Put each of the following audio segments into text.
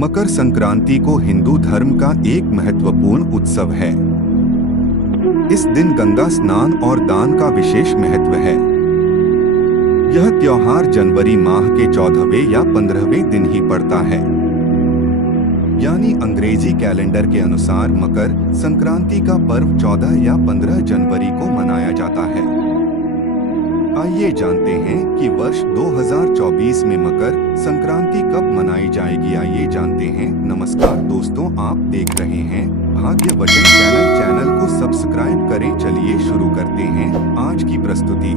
मकर संक्रांति को हिंदू धर्म का एक महत्वपूर्ण उत्सव है। इस दिन गंगा स्नान और दान का विशेष महत्व है। यह त्योहार जनवरी माह के 14वें या 15वें दिन ही पड़ता है, यानी अंग्रेजी कैलेंडर के अनुसार मकर संक्रांति का पर्व 14 या 15 जनवरी को मनाया जाता है। आइए जानते हैं कि वर्ष 2024 में मकर संक्रांति कब मनाई जाएगी। आइए जानते हैं। नमस्कार दोस्तों, आप देख रहे हैं भाग्य वचन चैनल को सब्सक्राइब करें। चलिए शुरू करते हैं आज की प्रस्तुति।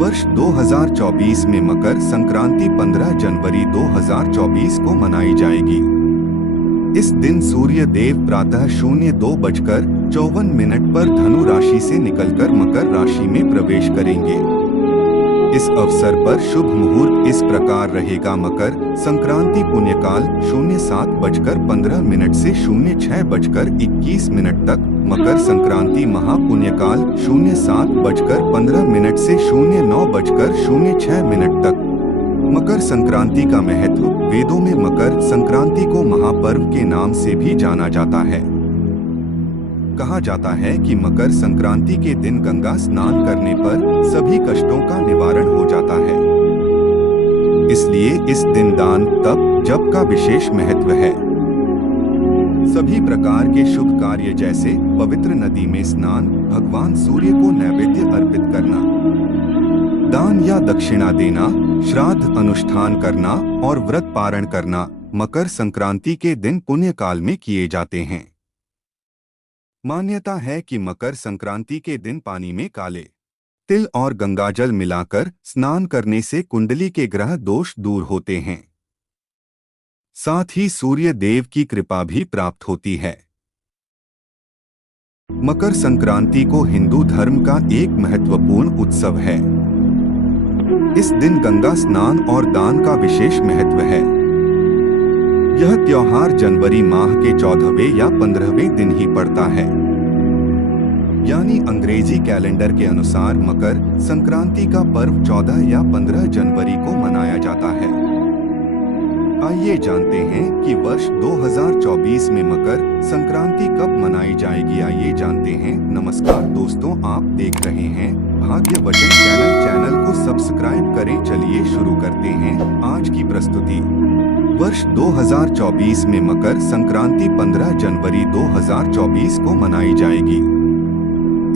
वर्ष 2024 में मकर संक्रांति 15 जनवरी 2024 को मनाई जाएगी। इस दिन सूर्य देव प्रातः 02:54 पर धनु राशि से निकलकर मकर राशि में प्रवेश करेंगे। इस अवसर पर शुभ मुहूर्त इस प्रकार रहेगा। मकर संक्रांति पुण्यकाल 07:15 से 06:21 तक। मकर संक्रांति महापुण्यकाल 07:15 से 09:06 तक। मकर संक्रांति का महत्व। वेदों में मकर संक्रांति को महापर्व के नाम से भी जाना जाता है। कहा जाता है कि मकर संक्रांति के दिन गंगा स्नान करने पर सभी कष्टों का निवारण हो जाता है। इसलिए इस दिन दान, तप, जप का विशेष महत्व है। सभी प्रकार के शुभ कार्य जैसे पवित्र नदी में स्नान, भगवान सूर्य को नैवेद्य अर्पित करना, दान या दक्षिणा देना, श्राद्ध अनुष्ठान करना और व्रत पारण करना मकर संक्रांति के दिन पुण्य काल में किए जाते हैं। मान्यता है कि मकर संक्रांति के दिन पानी में काले तिल और गंगाजल मिलाकर स्नान करने से कुंडली के ग्रह दोष दूर होते हैं। साथ ही सूर्य देव की कृपा भी प्राप्त होती है। मकर संक्रांति को हिंदू धर्म का एक महत्वपूर्ण उत्सव है। इस दिन गंगा स्नान और दान का विशेष महत्व है। यह त्योहार जनवरी माह के 14वें या 15वें दिन ही पड़ता है, यानी अंग्रेजी कैलेंडर के अनुसार मकर संक्रांति का पर्व 14 या 15 जनवरी को मनाया जाता है। आइए जानते हैं कि वर्ष 2024 में मकर संक्रांति कब मनाई जाएगी। आइए जानते हैं। नमस्कार दोस्तों, आप देख रहे हैं भाग्य वचन चैनल को सब्सक्राइब करें। चलिए शुरू करते हैं आज की प्रस्तुति। वर्ष 2024 में मकर संक्रांति 15 जनवरी 2024 को मनाई जाएगी।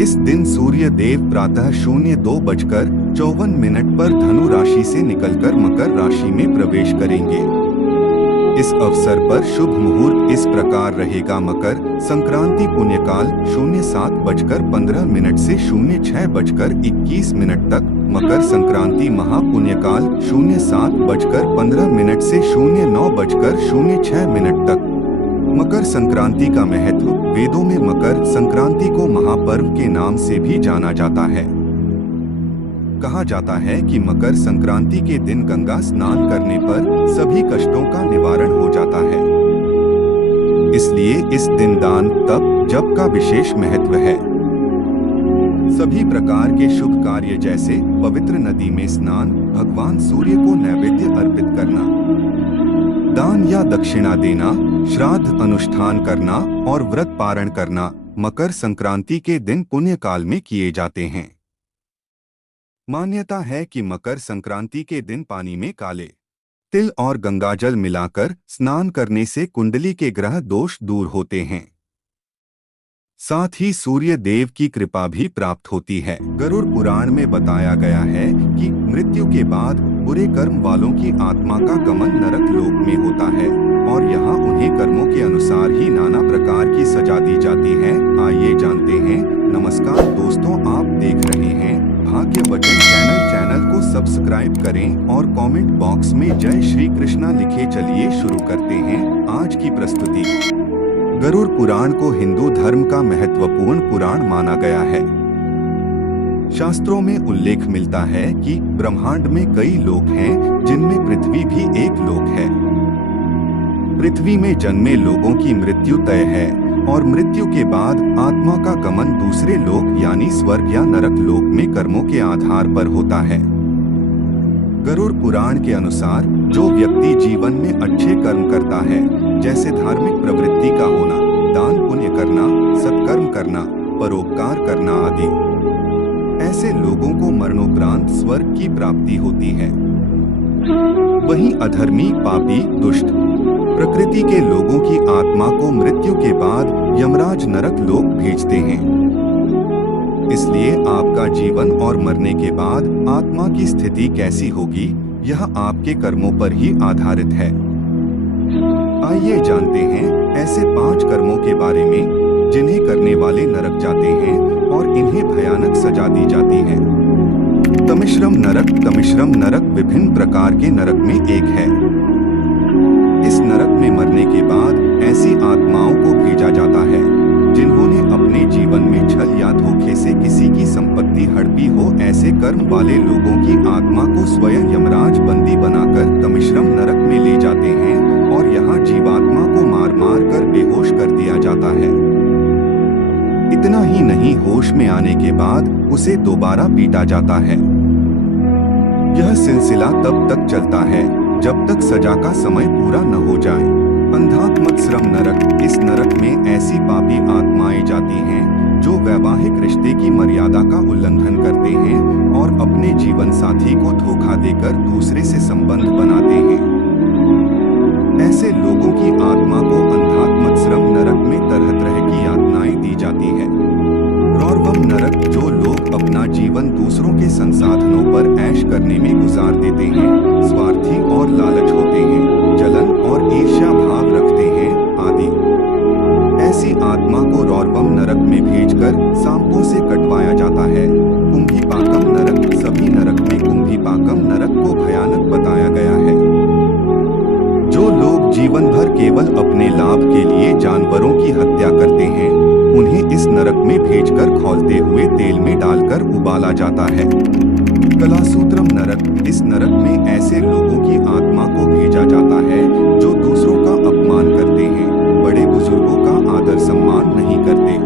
इस दिन सूर्य देव प्रातः 02:54 पर धनु राशि से निकलकर मकर राशि में प्रवेश करेंगे। इस अवसर पर शुभ मुहूर्त इस प्रकार रहेगा। मकर संक्रांति पुण्यकाल 07:15 से 06:21 तक। मकर संक्रांति महापुण्यकाल 07:15 से 09:06 तक। मकर संक्रांति का महत्व। वेदों में मकर संक्रांति को महापर्व के नाम से भी जाना जाता है। कहा जाता है कि मकर संक्रांति के दिन गंगा स्नान करने पर सभी कष्टों का निवारण हो जाता है। इसलिए इस दिन दान, तप, जप का विशेष महत्व है। सभी प्रकार के शुभ कार्य जैसे पवित्र नदी में स्नान, भगवान सूर्य को नैवेद्य अर्पित करना, दान या दक्षिणा देना, श्राद्ध अनुष्ठान करना और व्रत पारण करना मकर संक्रांति के दिन पुण्य काल में किए जाते हैं। मान्यता है कि मकर संक्रांति के दिन पानी में काले तिल और गंगाजल मिलाकर स्नान करने से कुंडली के ग्रह दोष दूर होते हैं। साथ ही सूर्य देव की कृपा भी प्राप्त होती है। गरुड़ पुराण में बताया गया है कि मृत्यु के बाद बुरे कर्म वालों की आत्मा का गमन नरक लोक में होता है और यहाँ उन्हें कर्मों के अनुसार ही नाना प्रकार की सजा दी जाती है। आइए जानते हैं। नमस्कार दोस्तों, आप देख रहे हैं भाग्य वचन चैनल को सब्सक्राइब करें और कमेंट बॉक्स में जय श्री कृष्णा लिखे। चलिए शुरू करते हैं आज की प्रस्तुति। गरुड़ पुराण को हिंदू धर्म का महत्वपूर्ण पुराण माना गया है। शास्त्रों में उल्लेख मिलता है कि ब्रह्मांड में कई लोक हैं, जिनमें पृथ्वी भी एक लोक है। पृथ्वी में जन्मे लोगों की मृत्यु तय है और मृत्यु के बाद आत्मा का गमन दूसरे लोक यानी स्वर्ग या नरक लोक में कर्मों के आधार पर होता है। गरुड़ पुराण के अनुसार जो व्यक्ति जीवन में अच्छे कर्म करता है, जैसे धार्मिक प्रवृत्ति का होना, दान पुण्य करना, सत्कर्म करना, परोपकार करना आदि, ऐसे लोगों को मरणोपरांत स्वर्ग की प्राप्ति होती है। वहीं अधर्मी, पापी, दुष्ट प्रकृति के लोगों की आत्मा को मृत्यु के बाद यमराज नरक लोक भेजते हैं। इसलिए आपका जीवन और मरने के बाद आत्मा की स्थिति कैसी होगी, यह आपके कर्मों पर ही आधारित है। आइए जानते हैं ऐसे 5 कर्मों के बारे में जिन्हें करने वाले नरक जाते हैं और इन्हें भयानक सजा दी जाती है। तमिश्रम नरक। तमिश्रम नरक विभिन्न प्रकार के नरक में एक है। इस नरक में मरने के बाद ऐसी आत्माओं को भेजा जाता है जिन्होंने अपने जीवन में छल या धोखे से किसी की संपत्ति हड़पी हो। ऐसे कर्म वाले लोगों की आत्मा को स्वयं यमराज बंदी बनाकर तमिश्रम नरक में ले जाते हैं और यहाँ जीवात्मा को मार मार कर बेहोश कर दिया जाता है। इतना ही नहीं, होश में आने के बाद उसे दोबारा पीटा जाता है। यह सिलसिला तब तक चलता है जब तक सजा का समय पूरा न हो जाए। अंधात्मत्सरम नरक। इस नरक में ऐसी पापी आत्माएं जाती हैं जो वैवाहिक रिश्ते की मर्यादा का उल्लंघन करते हैं और अपने जीवन साथी को धोखा देकर दूसरे से संबंध बनाते हैं। ऐसे लोगों की आत्मा को अंधात्मत्सरम नरक में तरह तरह की यातनाएं दी जाती है। रौरवम नरक। जो लोग अपना जीवन दूसरों के संसाधनों पर ऐश करने में गुजार देते हैं, स्वार्थी और लालच होते हैं, जलन और ईर्ष्या भाव रखते हैं आदि, ऐसी आत्मा को रौरवम नरक में भेजकर सांपों से कटवाया जाता है। कुंभीपाकम नरक। सभी नरक में कुंभीपाकम नरक को भयानक बताया गया है। जो लोग जीवन भर केवल अपने लाभ के लिए जानवरों की हत्या करते हैं, उन्हें इस नरक में भेजकर खौलते हुए तेल में डालकर उबाला जाता है। कलासूत्रम नरक। इस नरक में ऐसे लोगों की आत्मा को भेजा जाता है जो दूसरों का अपमान करते हैं, बड़े बुजुर्गों का आदर सम्मान नहीं करते।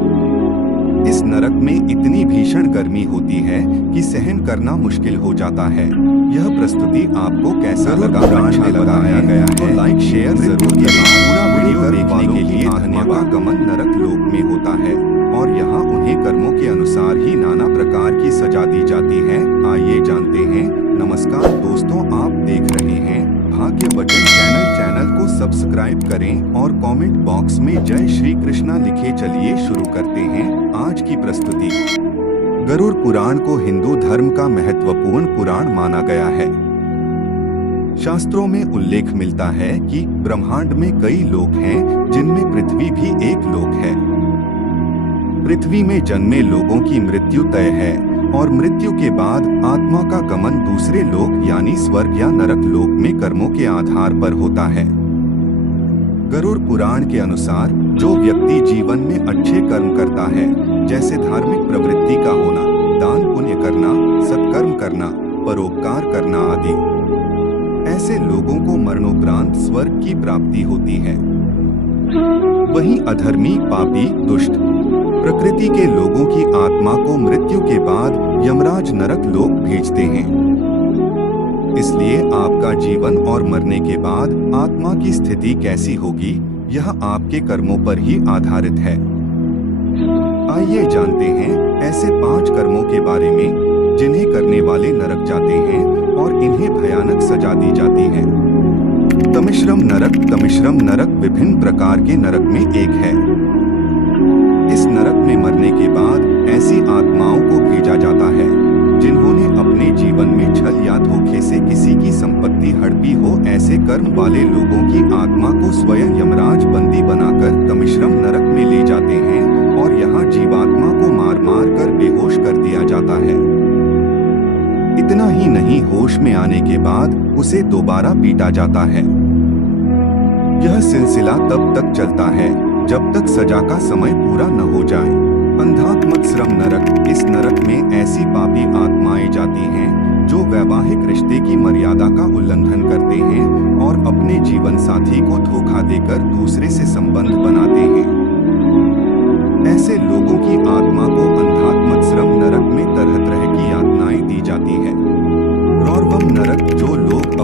इस नरक में इतनी भीषण गर्मी होती है कि सहन करना मुश्किल हो जाता है। यह प्रस्तुति आपको कैसा लगा? में लगाया गया है, लाइक शेयर जरूर करें। पूरा वीडियो देखने के लिए धन्यवाद। गमन नरक लोक में होता है और यहाँ उन्हें कर्मों के अनुसार ही नाना प्रकार की सजा दी जाती है। आइए जानते हैं। नमस्कार दोस्तों, आप देख रहे हैं भाग्य वचन चैनल को सब्सक्राइब करें और कमेंट बॉक्स में जय श्री कृष्णा लिखे। चलिए शुरू करते हैं आज की प्रस्तुति। गरुड़ पुराण को हिंदू धर्म का महत्वपूर्ण पुराण माना गया है। शास्त्रों में उल्लेख मिलता है कि ब्रह्मांड में कई लोक हैं, जिनमें पृथ्वी भी एक लोक है। पृथ्वी में जन्मे लोगों की मृत्यु तय है और मृत्यु के बाद आत्मा का गमन दूसरे लोक यानी स्वर्ग या नरक लोक में कर्मों के आधार पर होता है। गरुड़ पुराण के अनुसार जो व्यक्ति जीवन में अच्छे कर्म करता है, जैसे धार्मिक प्रवृत्ति का होना, दान पुण्य करना, सत्कर्म करना, परोपकार करना आदि, ऐसे लोगों को मरणोपरांत स्वर्ग की प्राप्ति होती है। वहीं अधर्मी, पापी, दुष्ट प्रकृति के लोगों की आत्मा को मृत्यु के बाद यमराज नरक लोक भेजते हैं। इसलिए आपका जीवन और मरने के बाद आत्मा की स्थिति कैसी होगी, यह आपके कर्मों पर ही आधारित है। आइए जानते हैं ऐसे 5 कर्मों के बारे में जिन्हें करने वाले नरक जाते हैं और इन्हें भयानक सजा दी जाती है। तमिश्रम नरक। तमिश्रम नरक विभिन्न प्रकार के नरक में एक है। इस नरक में मरने के बाद ऐसी आत्माओं को भेजा जाता है जिन्होंने अपने जीवन में छल या धोखे से किसी की संपत्ति हड़पी हो। ऐसे कर्म वाले लोगों की आत्मा को स्वयं यमराज बंदी बनाकर तमिश्रम नरक में ले जाते हैं और यहाँ जीवात्मा को मार मार कर बेहोश कर दिया जाता है। इतना ही नहीं, होश में आने के बाद उसे दोबारा पीटा जाता है। यह सिलसिला तब तक चलता है जब तक सजा का समय पूरा न हो जाए। अंधात्मत्सरम नरक। इस नरक में ऐसी पापी आत्माएं जाती हैं जो वैवाहिक रिश्ते की मर्यादा का उल्लंघन करते हैं और अपने जीवन साथी को धोखा देकर दूसरे से संबंध बनाते हैं। ऐसे लोगों की आत्मा को अंधात्मत्सरम नरक में तरह तरह की यातनाएं दी जाती है। रौरवम नरक। जो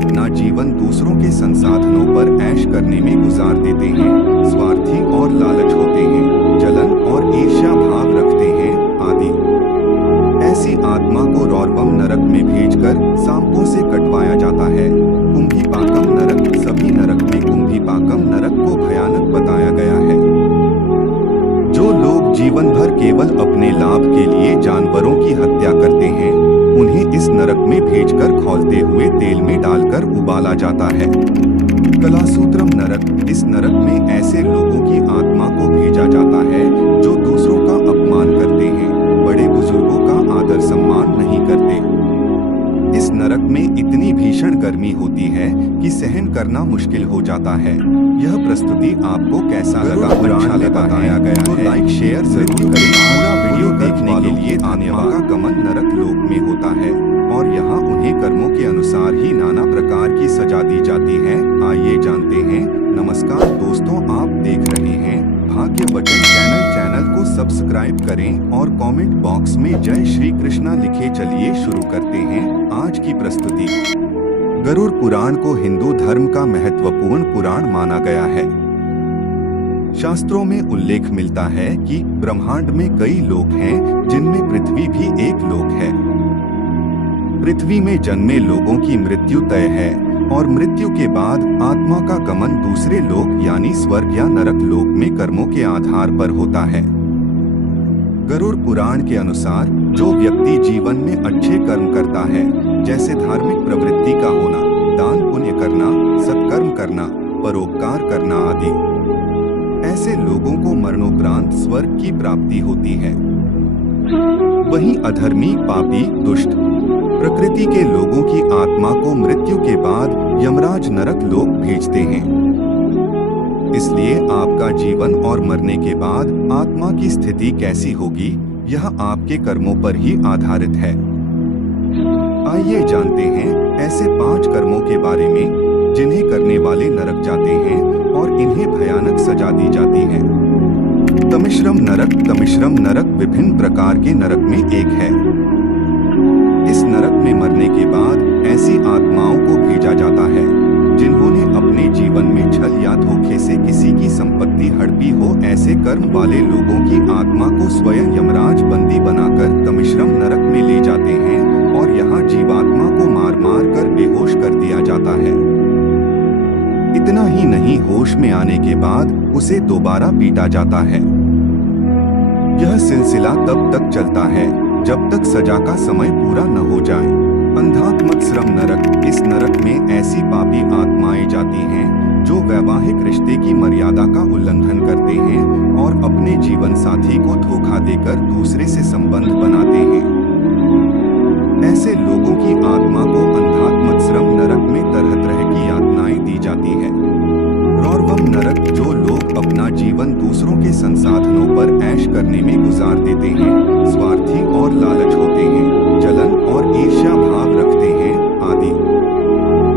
अपना जीवन दूसरों के संसाधनों पर ऐश करने में गुजार देते हैं, स्वार्थी और लालच होते हैं, जलन और ईर्ष्या भाव रखते हैं आदि। ऐसी आत्मा को रौरवम नरक में भेजकर सांपों से कटवाया जाता है। कुंभीपाकम नरक, सभी नरक में कुंभीपाकम नरक को भयानक बताया गया है। जो लोग जीवन भर केवल अपने लाभ के लिए जानवरों की हत्या करते हैं, उन्हें इस नरक में भेजकर खौलते हुए तेल में डालकर उबाला जाता है। कलासूत्रम नरक, इस नरक में ऐसे लोगों की आत्मा को भेजा जाता है जो दूसरों का अपमान करते हैं, बड़े बुजुर्गों का आदर सम्मान नहीं करते। इस नरक में इतनी भीषण गर्मी होती है कि सहन करना मुश्किल हो जाता है। यह प्रस्तुति आपको कैसा लगा? अच्छा लगा है तो लाइक शेयर जरूर करें। पूरा वीडियो देखने के लिए धन्यवाद। का गमन नरक लोक में होता है और यहाँ उन्हें कर्मों के अनुसार ही नाना प्रकार की सजा दी जाती है। आइए जानते हैं। नमस्कार दोस्तों, आप देख रहे हैं भाग्य वचन चैनल को सब्सक्राइब करें और कमेंट बॉक्स में जय श्री कृष्णा लिखे। चलिए शुरू करते हैं आज की प्रस्तुति। गरुड़ पुराण को हिंदू धर्म का महत्वपूर्ण पुराण माना गया है। शास्त्रों में उल्लेख मिलता है कि ब्रह्मांड में कई लोक हैं, जिनमें पृथ्वी भी एक लोक है। पृथ्वी में जन्मे लोगों की मृत्यु तय है और मृत्यु के बाद आत्मा का गमन दूसरे लोक यानी स्वर्ग या नरक लोक में कर्मों के आधार पर होता है। गरुड़ पुराण के अनुसार जो व्यक्ति जीवन में अच्छे कर्म करता है, जैसे धार्मिक प्रवृत्ति का होना, दान पुण्य करना, सत्कर्म करना, परोपकार करना आदि, ऐसे लोगों को मरणोपरांत स्वर्ग की प्राप्ति होती है। वहीं अधर्मी, पापी, दुष्ट प्रकृति के लोगों की आत्मा को मृत्यु के बाद यमराज नरक लोक भेजते हैं। इसलिए आपका जीवन और मरने के बाद आत्मा की स्थिति कैसी होगी, यह आपके कर्मों पर ही आधारित है। आइए जानते हैं ऐसे 5 कर्मों के बारे में जिन्हें करने वाले नरक जाते हैं और इन्हें भयानक सजा दी जाती है। तमिश्रम नरक, तमिश्रम नरक विभिन्न प्रकार के नरक में एक है। इस नरक में मरने के बाद ऐसी आत्माओं को भेजा जाता है जिन्होंने अपने जीवन में छल या धोखे से किसी की संपत्ति हड़पी हो। ऐसे कर्म वाले लोगों की आत्मा को स्वयं यमराज बंदी बनाकर तमिश्रम नरक में ले जाते हैं और यहाँ जीवात्मा को मार मार कर बेहोश कर दिया जाता है। इतना ही नहीं, होश में आने के बाद उसे दोबारा पीटा जाता है। यह सिलसिला तब तक चलता है जब तक सजा का समय पूरा न हो जाए। अंधात्मत्सरम नरक, इस नरक में ऐसी पापी आत्माएं जाती हैं जो वैवाहिक रिश्ते की मर्यादा का उल्लंघन करते हैं और अपने जीवन साथी को धोखा देकर दूसरे से संबंध बनाते हैं। ऐसे लोगों की आत्मा को अंधात्मत्सरम नरक में तरह तरह की यातनाएं दी जाती है। रौरवम नरक, जो लोग अपना जीवन दूसरों के संसाधनों पर ऐश करने में गुजार देते हैं, स्वार्थी और लालच होते हैं, जलन और ईर्ष्या भाव रखते हैं आदि।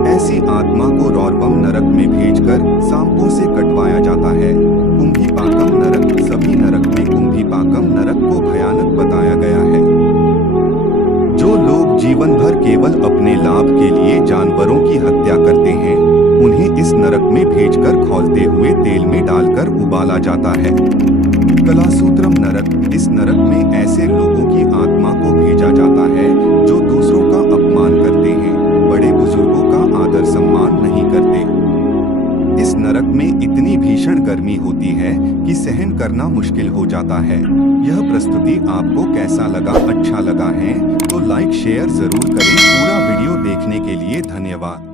ऐसी आत्मा को रौरवम नरक में भेजकर सांपों से कटवाया जाता है। कुंभीपाकम नरक, सभी नरक में कुंभीपाकम नरक को भयानक बताया गया है। जो लोग जीवन भर केवल अपने लाभ के लिए जानवरों की हत्या करते हैं, उन्हें इस नरक में भेजकर खौलते हुए तेल में डालकर उबाला जाता है। कलासूत्रम नरक, इस नरक में ऐसे लोगों की आत्मा को भेजा जाता है जो दूसरों का अपमान करते हैं, बड़े बुजुर्गों का आदर सम्मान नहीं करते। इस नरक में इतनी भीषण गर्मी होती है कि सहन करना मुश्किल हो जाता है। यह प्रस्तुति आपको कैसा लगा? अच्छा लगा है तो लाइक शेयर जरूर करें। पूरा वीडियो देखने के लिए धन्यवाद।